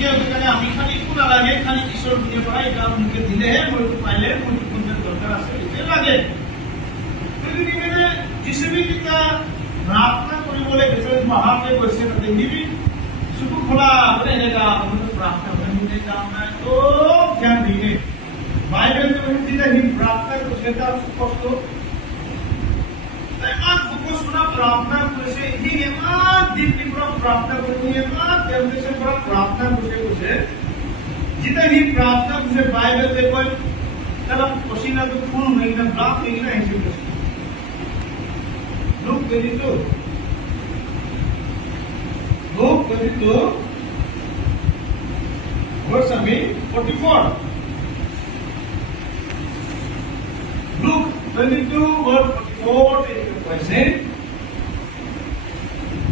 সেইকাৰণে আমি খালি একো নালাগে, খালি ঈশ্বৰ দিলে পৰা এটা মুখে দিলেহে মই পাইলে মোৰ কোনটা দৰকাৰ আছে এইটোৱে লাগে। গতিকে মানে যিচুবি যেতিয়া প্ৰাৰ্থনা কৰিবলৈ গৈছে মহাকে গৈছে তাতে নিবি চকু খোলা মানে এনেকা প্ৰাৰ্থনা কৰিলে কাম নাই তো ধ্যান দিয়ে বাইবেল যেতিয়া সি প্ৰাৰ্থনা কৰিছে তাৰ স্পষ্ট ইমান ফোকস কৰা প্ৰাৰ্থনা কৰিছে, সি ইমান দিনটি পৰা প্ৰাৰ্থনা কৰিছে, ইমান টেম্পটেশ্যন পৰা প্ৰাৰ্থনা কৰিছে যেতিয়া সি প্ৰাৰ্থনা কৰিছে বাইবেল কয় তাৰ পচিনাটো ফুল হৈ কিনে ব্লাড হৈ কিনে আহিছে কৈছে। Luke 22 verse 44. Luke 22 verse 44 কৈছে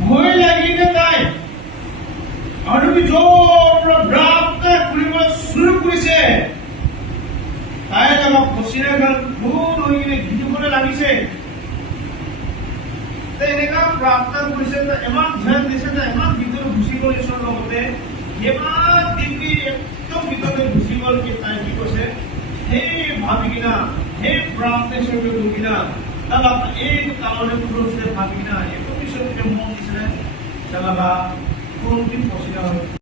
ভয় লাগিলে তাই আৰু জোৰ প্ৰাৰ্থনা কৰিব শুৰু কৰিছে। তাই অলপ পচিনাখন ফুল হৈ কিনে ঘিটিবলৈ লাগিছে। এনেকা প্ৰাৰ্থনা কৰিছে, ইমান ধ্যান দিছে, ইমান ভিতৰত ঘুচি গ'ল ঈশ্বৰৰ লগতে, ইমান ডিগ্ৰী একদম ভিতৰতে ঘুচি গ'ল কি তাই কি কৈছে সেই ভাবি কিনা সেই প্ৰাৰ্থনা কৰি কিনা তাক এই কাৰণে ভাবি কিনা এইটো পিছত মন দিছিলে চালাবা কোনদিন পচিনা হয়।